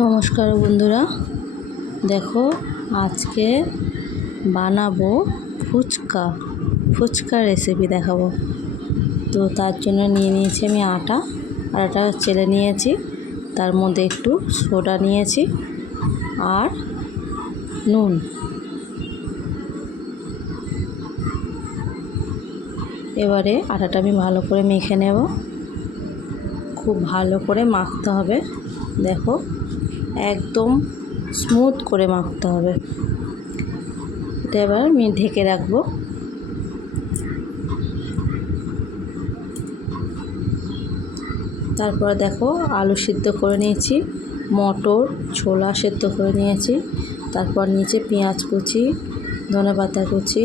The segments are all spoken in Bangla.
নমস্কার বন্ধুরা, দেখো আজকে বানাবো ফুচকা রেসিপি দেখাবো। তো তার জন্য নিয়ে নিয়েছি আমি আটা চেলে নিয়েছি, তার মধ্যে একটু সোডা নিয়েছি আর নুন। এবারে আটাটা আমি ভালো করে মেখে নেব, খুব ভালো করে মাখতে হবে। দেখো একদম স্মুথ করে মাখতে হবে। এটা এবার আমি ঢেকে রাখবো। তারপর দেখো আলু সিদ্ধ করে নিয়েছি, মটর ছোলা সিদ্ধ করে নিয়েছি, তারপর নিচে পেঁয়াজ কুচি, ধনেপাতা কুচি,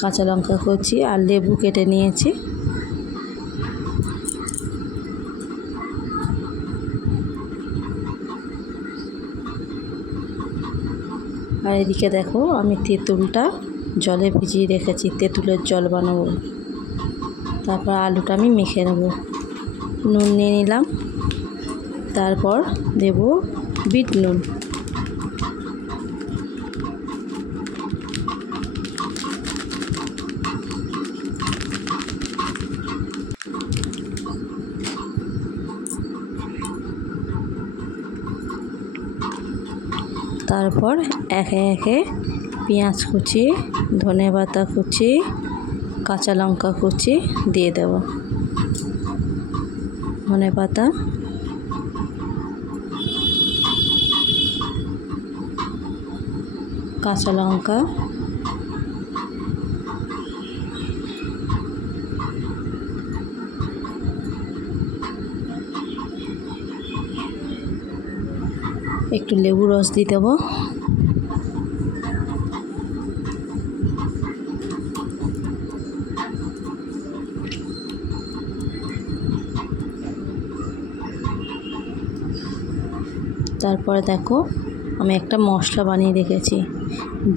কাঁচা লঙ্কা কুচি আর লেবু কেটে নিয়েছি। আর এদিকে দেখো আমি তেঁতুলটা জলে ভিজিয়ে রেখেছি, তেঁতুলের জল বানাবো। তারপর আলুটা আমি মেখে নেব। নুন নিয়ে নিলাম, তারপর দেব বিট নুন। তারপর একে একে পেঁয়াজ কুচি, ধনেপাতা কুচি, কাঁচা লঙ্কা কুচি দিয়ে দেব। ধনেপাতা, কাঁচা লঙ্কা, একটু লেবু রস দিয়ে দেবো। তারপরে দেখো আমি একটা মশলা বানিয়ে রেখেছি,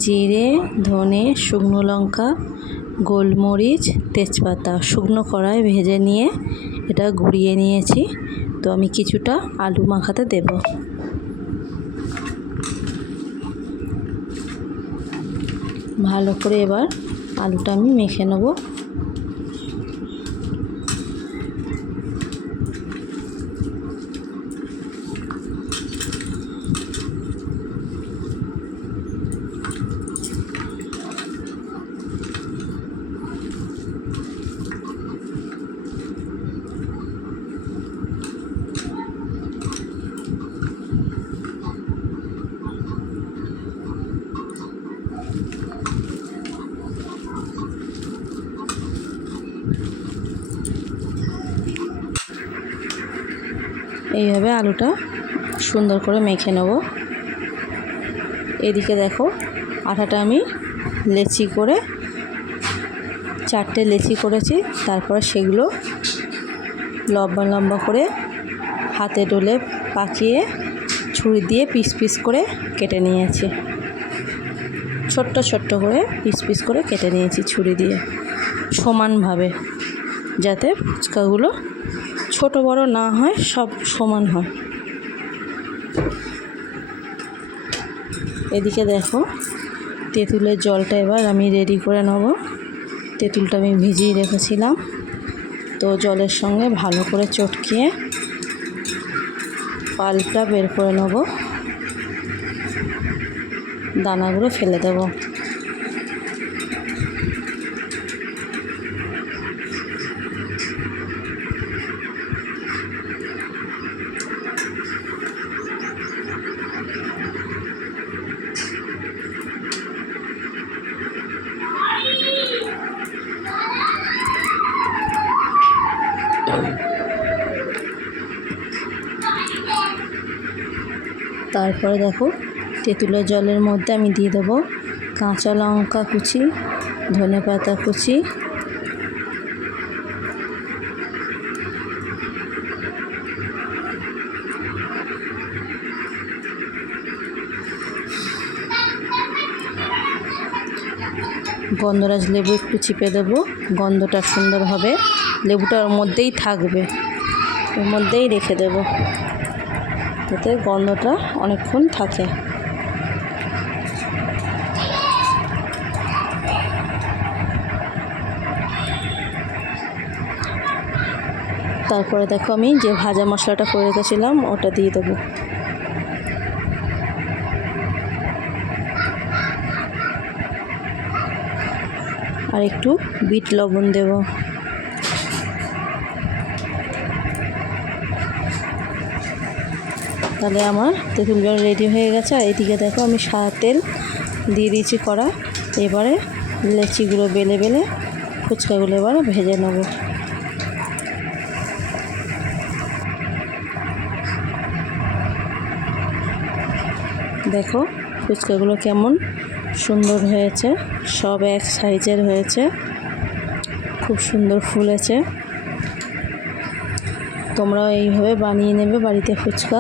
জিরে, ধনে, শুকনো লঙ্কা, গোলমরিচ, তেজপাতা শুকনো কড়ায় ভেজে নিয়ে এটা গুঁড়িয়ে নিয়েছি। তো আমি কিছুটা আলু মাখাতে দেব। ভালো করে এবার আলুটা আমি মেখে নেব। এইভাবে আলুটা সুন্দর করে মেখে নেব। এদিকে দেখো আটাটা আমি লেচি করে 4টে লেচি করেছি। তারপর সেগুলো লম্বা লম্বা করে হাতে ডলে পাকিয়ে ছুরি দিয়ে পিস পিস করে কেটে নিয়েছি। ছোট্ট ছোট্ট করে পিস করে কেটে নিয়েছি ছুরি দিয়ে, সমানভাবে, যাতে ফুচকাগুলো ছোট বড় না হয়, সব সমান হয়। এদিকে দেখো তেঁতুলের জলটা এবার আমি রেডি করে নেব। তেঁতুলটা আমি ভিজিয়ে রেখেছিলাম, তো জলের সঙ্গে ভালো করে চটকিয়ে পাল্পটা বের করে নেব, দানাগুলো ফেলে দেব। তারপরে দেখো তেঁতুলের জলের মধ্যে আমি দিয়ে দেবো কাঁচা লঙ্কা কুচি, ধনেপাতা কুচি, গন্ধরাজ লেবু একটু চিপে দেবো, গন্ধটা সুন্দর হবে। লেবুটা ওর মধ্যেই থাকবে, ওর মধ্যেই রেখে দেব। যাতে গন্ধটা অনেকক্ষণ থাকে। তারপরে দেখো আমি যে ভাজা মশলাটা করে রেখেছিলাম ওটা দিয়ে দেবো। আর একটু বিট লবণ দেব। তাহলে আমার তেঁতুল জল রেডি হয়ে গেছে। আর এদিকে দেখো আমি সাদা তেল দিয়ে দিয়েছি কড়া। এবারে লেচিগুলো বেলে বেলে ফুচকাগুলো এবারে ভেজে নেব। দেখো ফুচকাগুলো কেমন সুন্দর হয়েছে, সব এক সাইজের হয়েছে, খুব সুন্দর ফুলেছে। তোমরাও এইভাবে বানিয়ে নেবে বাড়িতে ফুচকা।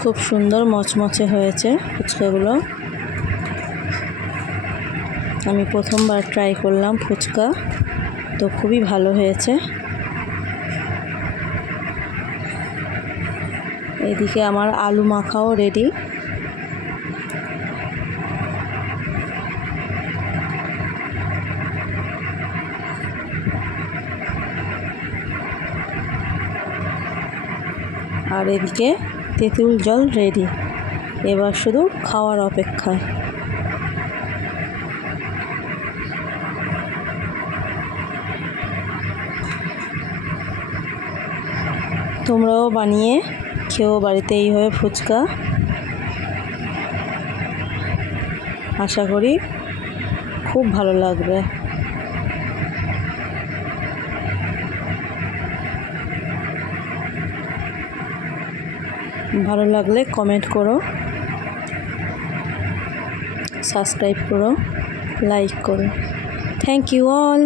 খুব সুন্দর মচমচে হয়েছে ফুচকাগুলো। আমি প্রথমবার ট্রাই করলাম ফুচকা, তো খুবই ভালো হয়েছে। এদিকে আমার আলু মাখাও রেডি। আর এদিকে তেঁতুল জল রেডি। এবার শুধু খাওয়ার অপেক্ষায়। তোমরাও বানিয়ে খেও বাড়িতে এইভাবে ফুচকা। আশা করি খুব ভালো লাগবে। ভালো লাগলে কমেন্ট করো, সাবস্ক্রাইব করো, লাইক করো। Thank you all.